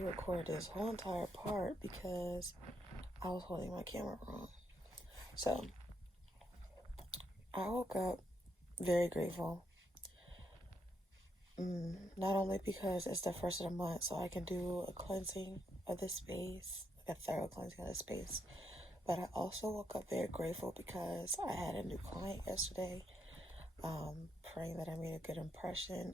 re-record this whole entire part because I was holding my camera wrong. So, I woke up very grateful. Not only because it's the first of the month, so I can do a cleansing of the space, like a thorough cleansing of the space, but I also woke up very grateful because I had a new client yesterday. Praying that I made a good impression.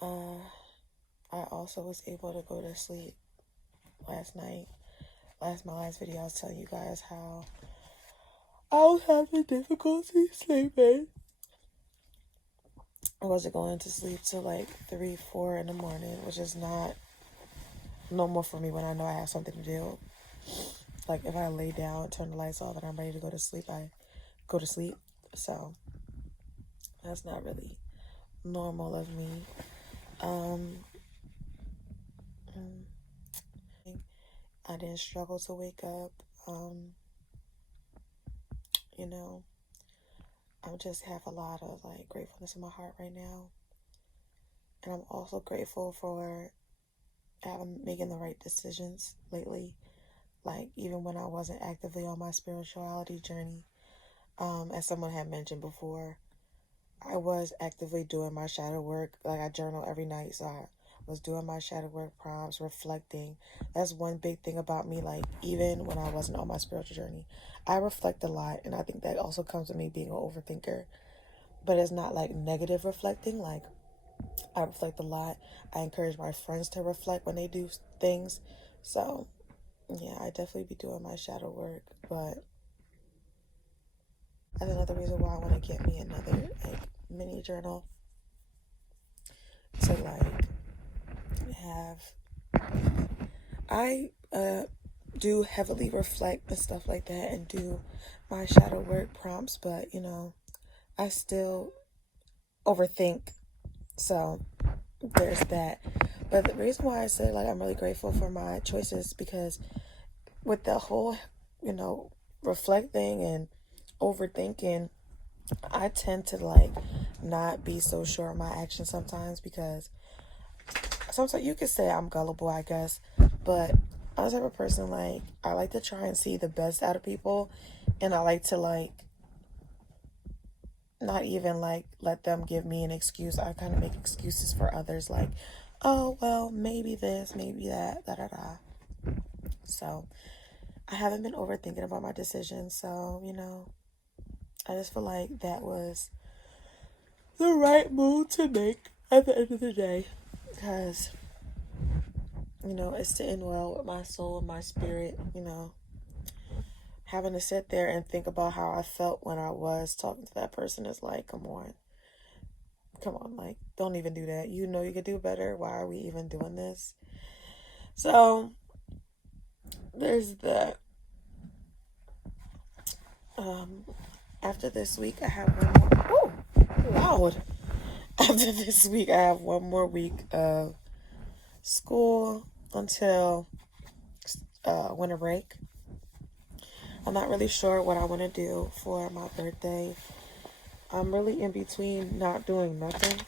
I also was able to go to sleep last night. My last video I was telling you guys how I was having difficulty sleeping. I wasn't going to sleep till like 3, 4 in the morning, which is not normal for me when I know I have something to do. Like if I lay down, turn the lights off, and I'm ready to go to sleep, I go to sleep. So that's not really normal of me. I didn't struggle to wake up. I just have a lot of like gratefulness in my heart right now. And I'm also grateful for making the right decisions lately. Like even when I wasn't actively on my spirituality journey, as someone had mentioned before, I was actively doing my shadow work. Like I journal every night, so I was doing my shadow work prompts, reflecting. That's one big thing about me. Like even when I wasn't on my spiritual journey, I reflect a lot, and I think that also comes with me being an overthinker. But it's not like negative reflecting. Like I reflect a lot. I encourage my friends to reflect when they do things. So yeah, I definitely be doing my shadow work. But that's another reason why I want to get me another like mini journal to like have. I do heavily reflect and stuff like that and do my shadow work prompts, but I still overthink. So there's that. But the reason why I said like I'm really grateful for my choices, because with the whole reflecting and overthinking, I tend to like not be so sure of my actions sometimes, because sometimes you could say I'm gullible, I guess, but I'm the type of person, like, I like to try and see the best out of people, and I like to like not even like let them give me an excuse. I kind of make excuses for others, like, oh well, maybe this, maybe that, so I haven't been overthinking about my decisions. So I just feel like that was the right move to make at the end of the day, because it's to end well with my soul and my spirit. Having to sit there and think about how I felt when I was talking to that person is like, come on, like, don't even do that. You could do better. Why are we even doing this? So there's that. After this week, I have one more. Oh, loud. After this week, I have one more week of school until winter break. I'm not really sure what I want to do for my birthday. I'm really in between not doing nothing,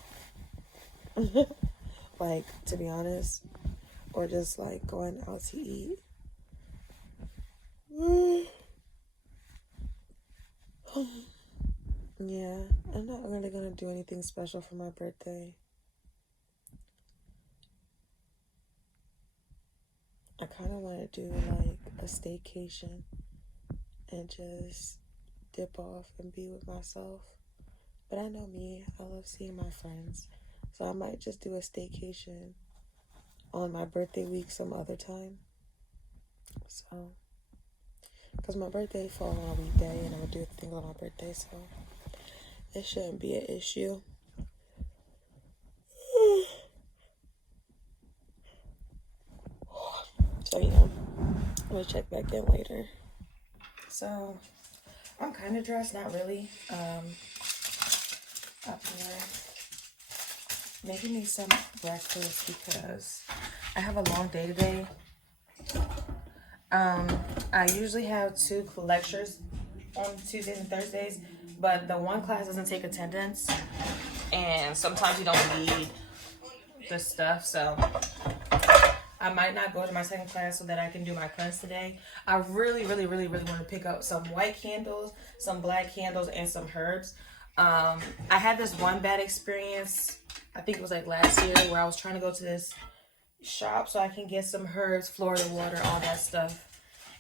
like, to be honest, or just like going out to eat. Yeah, I'm not really gonna do anything special for my birthday. I kind of want to do like a staycation and just dip off and be with myself. But I know me, I love seeing my friends. So I might just do a staycation on my birthday week some other time. So, because my birthday falls on a weekday and I would do things on my birthday, so it shouldn't be an issue. So, I'm going to check back in later. So, I'm kind of dressed, not really. Up here, making me some breakfast because I have a long day today. I usually have 2 lectures on Tuesdays and Thursdays, but the one class doesn't take attendance, and sometimes you don't need the stuff. So I might not go to my second class so that I can do my cleanse today. I really want to pick up some white candles, some black candles, and some herbs. I had this one bad experience, I think it was like last year, where I was trying to go to this shop so I can get some herbs, Florida water, all that stuff.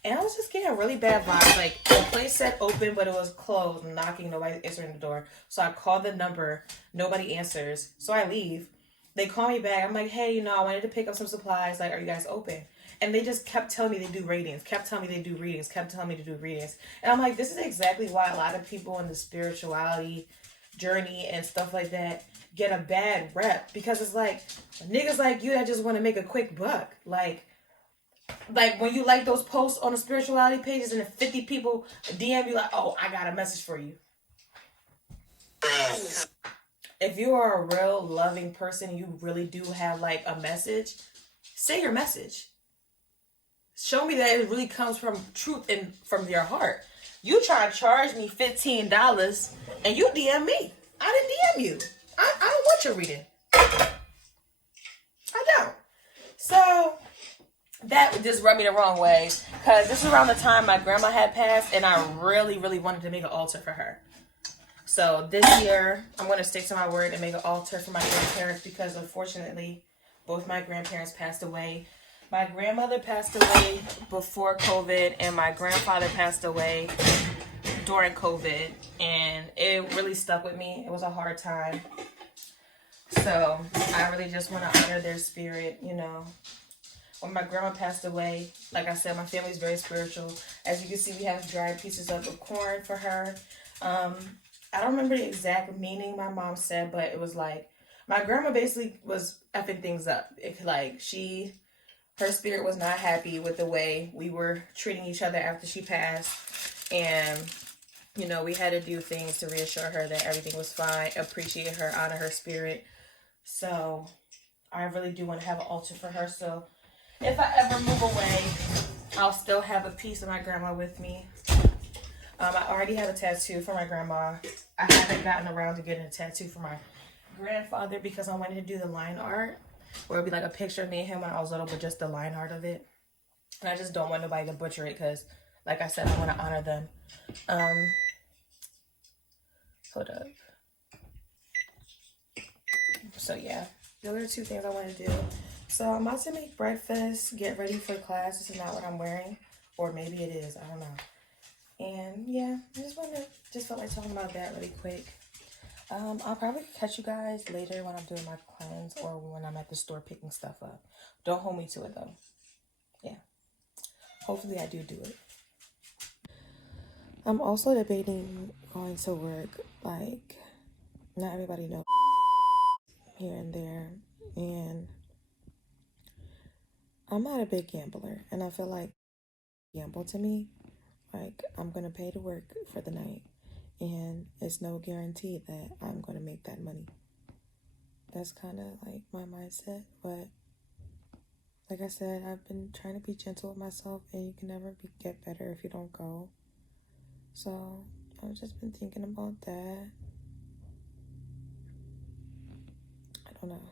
And I was just getting really bad vibes. Like, the place said open, but it was closed, knocking, nobody answering the door. So I called the number, nobody answers. So I leave. They call me back. I'm like, hey, you know, I wanted to pick up some supplies. Like, are you guys open? And they just kept telling me they do readings, kept telling me they do readings, kept telling me to do readings. And I'm like, this is exactly why a lot of people in the spirituality journey and stuff like that get a bad rep. Because it's like, niggas like you that just want to make a quick buck. Like when you like those posts on the spirituality pages and the 50 people DM you like, oh, I got a message for you. If you are a real loving person, you really do have like a message, say your message. Show me that it really comes from truth and from your heart. You try to charge me $15 and you DM me. I didn't DM you. I don't want your reading. I don't. So that just rubbed me the wrong way, because this is around the time my grandma had passed and I really wanted to make an altar for her. So this year I'm going to stick to my word and make an altar for my grandparents, because unfortunately both my grandparents passed away. My grandmother passed away before COVID and my grandfather passed away during COVID, and it really stuck with me. It was a hard time. So I really just want to honor their spirit, you know. When my grandma passed away, like I said, my family is very spiritual. As you can see, we have dried pieces of corn for her. I don't remember the exact meaning my mom said, but it was like, my grandma basically was effing things up. Her spirit was not happy with the way we were treating each other after she passed. And, you know, we had to do things to reassure her that everything was fine, appreciate her, honor her spirit. So I really do want to have an altar for her. So if I ever move away, I'll still have a piece of my grandma with me. I already have a tattoo for my grandma. I haven't gotten around to getting a tattoo for my grandfather because I wanted to do the line art, where it'd be like a picture of me and him when I was little, but just the line art of it. And I just don't want nobody to butcher it because, like I said, I want to honor them. Hold up. So yeah, those are two things I want to do. So I'm about to make breakfast, get ready for class. This is not what I'm wearing, or maybe it is, I don't know. And yeah, I just felt like talking about that really quick. I'll probably catch you guys later when I'm doing my cleanse or when I'm at the store picking stuff up. Don't hold me to it though. Yeah. Hopefully I do it. I'm also debating going to work. Like, not everybody knows here and there. And I'm not a big gambler. And I feel like gamble to me. Like, I'm going to pay to work for the night. And it's no guarantee that I'm going to make that money. That's kind of like my mindset. But like I said, I've been trying to be gentle with myself. And you can never get better if you don't go. So I've just been thinking about that. I don't know.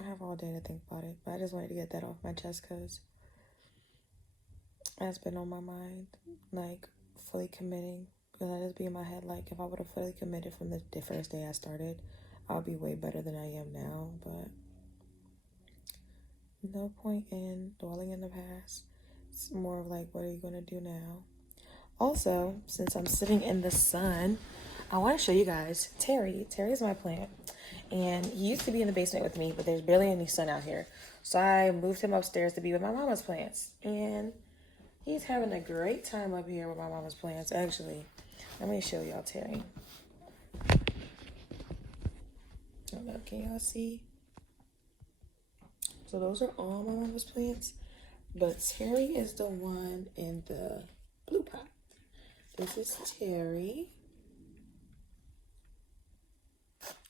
I have all day to think about it. But I just wanted to get that off my chest because that's been on my mind. Like, fully committing. Because I just be in my head, like, if I would have fully committed from the first day I started, I would be way better than I am now. But no point in dwelling in the past. It's more of like, what are you going to do now? Also, since I'm sitting in the sun, I want to show you guys Terry. Terry's my plant. And he used to be in the basement with me, but there's barely any sun out here. So I moved him upstairs to be with my mama's plants. And he's having a great time up here with my mama's plants, actually. Let me show y'all Terry. Can y'all see? So those are all my mama's plants. But Terry is the one in the blue pot. This is Terry.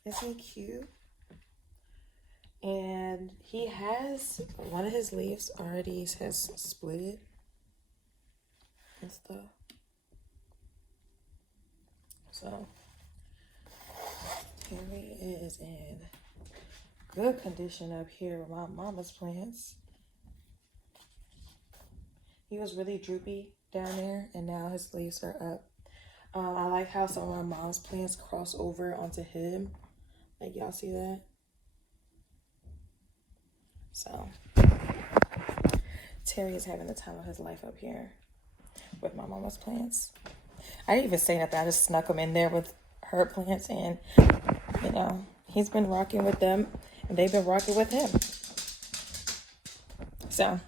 Isn't he cute? And he has one of his leaves already has split and stuff. So Terry is in good condition up here with my mama's plants. He was really droopy down there, and now his leaves are up. I like how some of my mom's plants cross over onto him. Like, y'all see that? So, Terry is having the time of his life up here with my mama's plants. I didn't even say nothing. I just snuck him in there with her plants, and, you know, he's been rocking with them, and they've been rocking with him. So,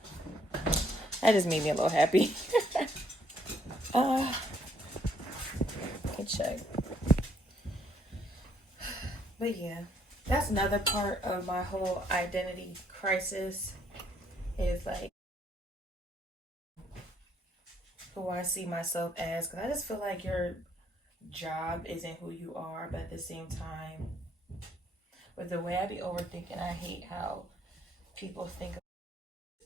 that just made me a little happy. Let me check. But yeah, that's another part of my whole identity crisis, is like who I see myself as. Because I just feel like your job isn't who you are, but at the same time, with the way I be overthinking, I hate how people think,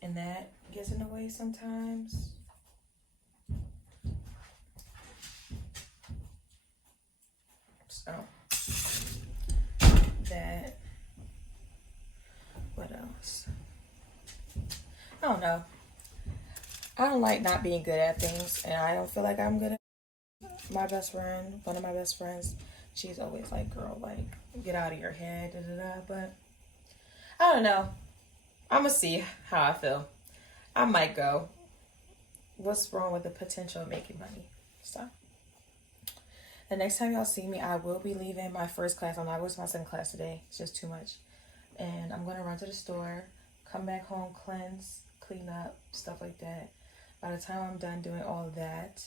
and that gets in the way sometimes. So that, what else? I don't know. I don't like not being good at things, and I don't feel like I'm good at it. My best friend, one of my best friends, she's always like, girl, like, get out of your head, da da da. But I don't know. I'm gonna see how I feel. I might go. What's wrong with the potential of making money? So the next time y'all see me, I will be leaving my first class. I'm not going to my second class today. It's just too much. And I'm going to run to the store, come back home, cleanse, clean up, stuff like that. By the time I'm done doing all of that,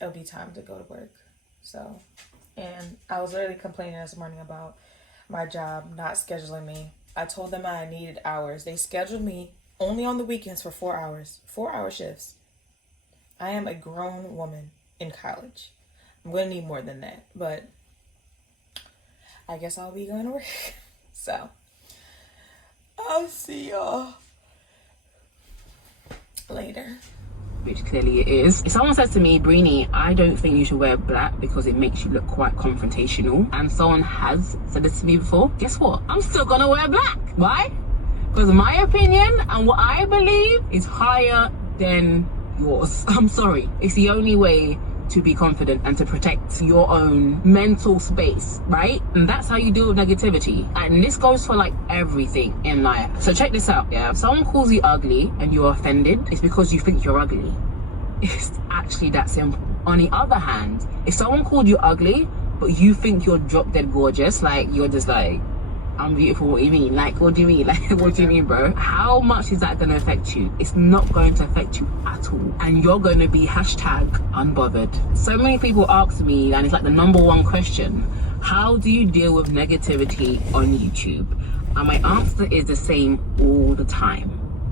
it'll be time to go to work. So, and I was literally complaining this morning about my job not scheduling me. I told them I needed hours. They scheduled me only on the weekends for 4 hours. 4-hour shifts. I am a grown woman in college. I'm going to need more than that, but I guess I'll be going to work. So, I'll see y'all later. Which clearly it is. If someone says to me, Brini, I don't think you should wear black because it makes you look quite confrontational, and someone has said this to me before, guess what? I'm still gonna wear black. Why? Because my opinion and what I believe is higher than yours. I'm sorry. It's the only way to be confident and to protect your own mental space, right? And that's how you deal with negativity. And this goes for like everything in life. So check this out, yeah? If someone calls you ugly and you're offended, it's because you think you're ugly. It's actually that simple. On the other hand, if someone called you ugly, but you think you're drop dead gorgeous, like you're just like, I'm beautiful, what do you mean? Like, what do you mean? Like, what do you mean, bro? How much is that going to affect you? It's not going to affect you at all. And you're going to be #unbothered. So many people ask me, and it's like the #1 question, how do you deal with negativity on YouTube? And my answer is the same all the time.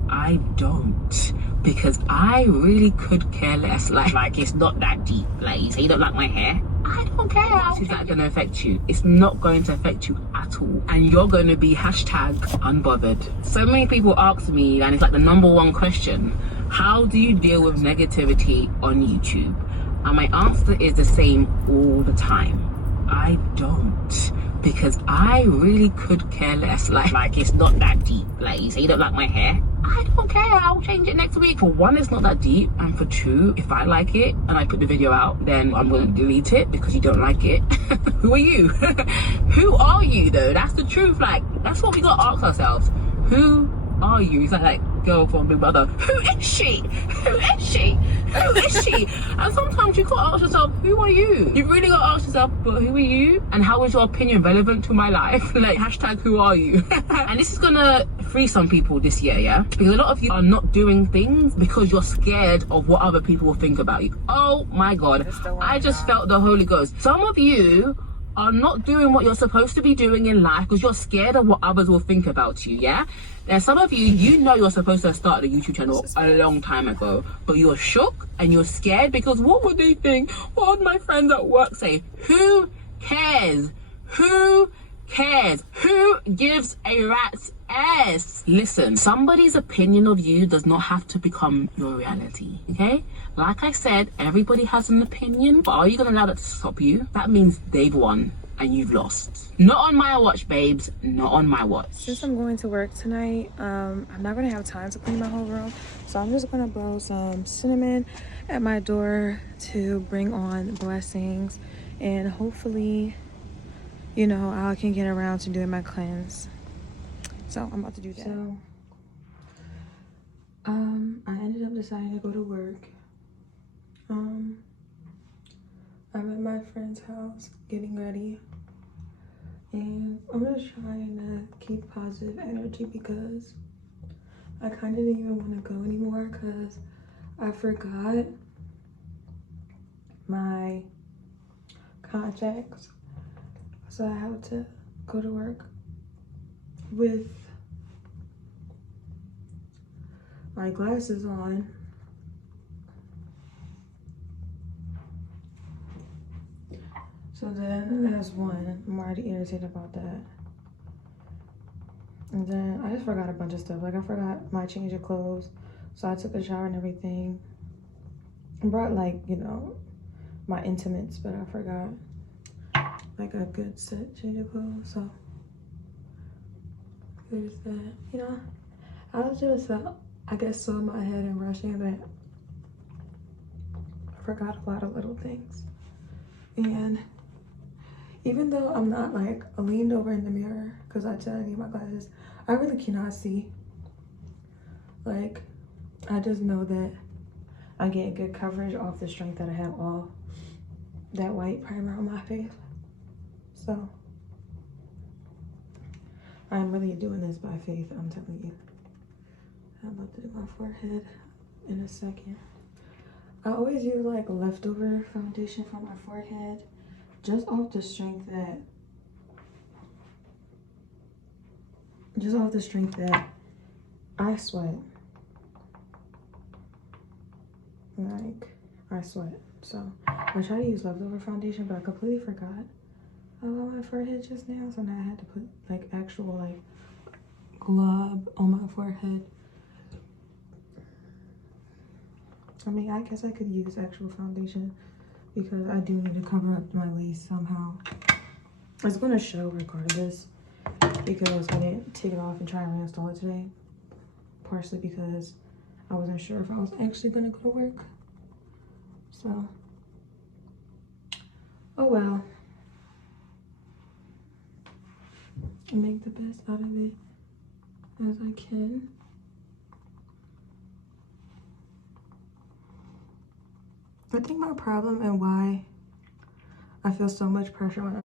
I don't. Because I really could care less. Like it's not that deep. Like, you say you don't like my hair, I don't care. How is that going to affect you? It's not going to affect you at all. And you're going to be #unbothered. So many people ask me, and it's like the #1 question, how do you deal with negativity on YouTube? And my answer is the same all the time. I don't. Because I really could care less. Like it's not that deep. Like, you say you don't like my hair, I don't care, I'll change it next week. For one, it's not that deep, and for two, if I like it and I put the video out, then I'm gonna delete it because you don't like it. Who are you? Who are you though? That's the truth. Like, that's what we gotta ask ourselves. Who are you? It's like girl from Big Brother. Who is she? Who is she? Who is she? And sometimes you gotta ask yourself, who are you? You've really gotta ask yourself, but who are you? And how is your opinion relevant to my life? Like, #who are you? And this is gonna free some people this year, yeah? Because a lot of you are not doing things because you're scared of what other people will think about you. Oh my God, I just felt the Holy Ghost. Some of you are not doing what you're supposed to be doing in life because you're scared of what others will think about you, yeah? And some of you, you know you're supposed to have started a YouTube channel a long time ago, but you're shook and you're scared because what would they think? What would my friends at work say? Who cares? Who cares? Who gives a rat's ass? Listen, somebody's opinion of you does not have to become your reality, okay? Like I said, everybody has an opinion, but are you gonna allow that to stop you? That means they've won and you've lost. Not on my watch, babes. Not on my watch. Since I'm going to work tonight, I'm not gonna have time to clean my whole room, so I'm just gonna blow some cinnamon at my door to bring on blessings, and hopefully, you know, I can get around to doing my cleanse. So I'm about to do that. So I ended up deciding to go to work. I'm at my friend's house getting ready, and I'm just trying to keep positive energy because I kind of didn't even want to go anymore because I forgot my contacts, so I have to go to work with my glasses on. So then there's one. I'm already irritated about that. And then I just forgot a bunch of stuff. Like I forgot my change of clothes. So I took a shower and everything. I brought like, you know, my intimates, but I forgot like a good set change of clothes. So there's that. You know, I was just, I guess, so in my head and rushing that I forgot a lot of little things. And even though I'm not like leaned over in the mirror because I said I need my glasses, I really cannot see. Like, I just know that I get good coverage off the strength that I have all that white primer on my face. So I'm really doing this by faith, I'm telling you. I'm about to do my forehead in a second. I always use like leftover foundation for my forehead, just off the strength that I sweat. Like, I sweat. So I try to use leftover foundation, but I completely forgot about my forehead just now. So now I had to put like actual like glob on my forehead. I mean, I guess I could use actual foundation because I do need to cover up my lace somehow. It's gonna show regardless because I didn't take it off and try and reinstall it today. Partially because I wasn't sure if I was actually gonna go to work. So, oh well. I'll make the best out of it as I can. I think my problem and why I feel so much pressure on,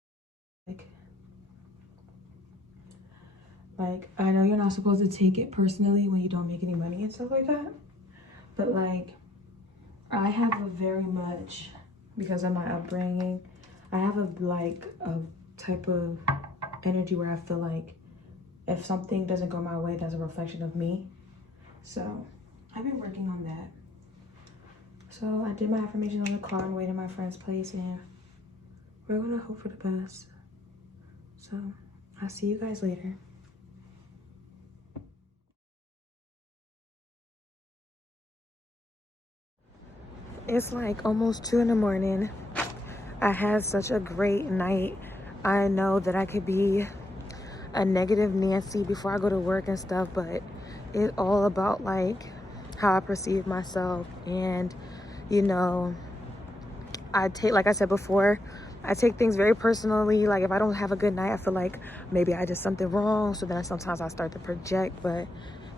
like I know you're not supposed to take it personally when you don't make any money and stuff like that, but like I have a very much, because of my upbringing, I have a type of energy where I feel like if something doesn't go my way, that's a reflection of me. So I've been working on that. So I did my affirmations on the car and waited at my friend's place, and we're gonna hope for the best. So I'll see you guys later. It's like almost 2 in the morning. I had such a great night. I know that I could be a negative Nancy before I go to work and stuff, but it's all about like how I perceive myself. And you know, like I said before, I take things very personally. Like if I don't have a good night, I feel like maybe I did something wrong. So then sometimes I start to project, but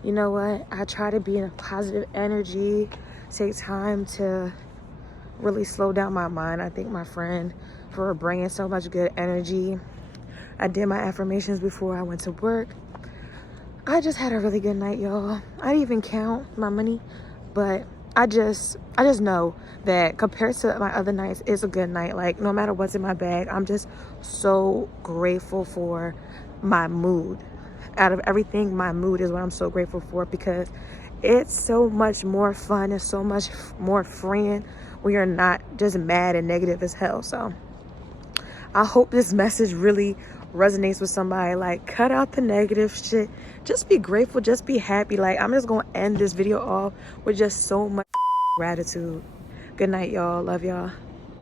you know what? I try to be in a positive energy, take time to really slow down my mind. I thank my friend for bringing so much good energy. I did my affirmations before I went to work. I just had a really good night, y'all. I didn't even count my money, but I just know that compared to my other nights, it's a good night. Like no matter what's in my bag, I'm just so grateful for my mood. Out of everything, my mood is what I'm so grateful for, because it's so much more fun and so much more freeing when you're not just mad and negative as hell. So I hope this message really resonates with somebody. Like, cut out the negative shit. Just be grateful. Just be happy. Like, I'm just gonna end this video off with just so much gratitude. Good night, y'all. Love y'all.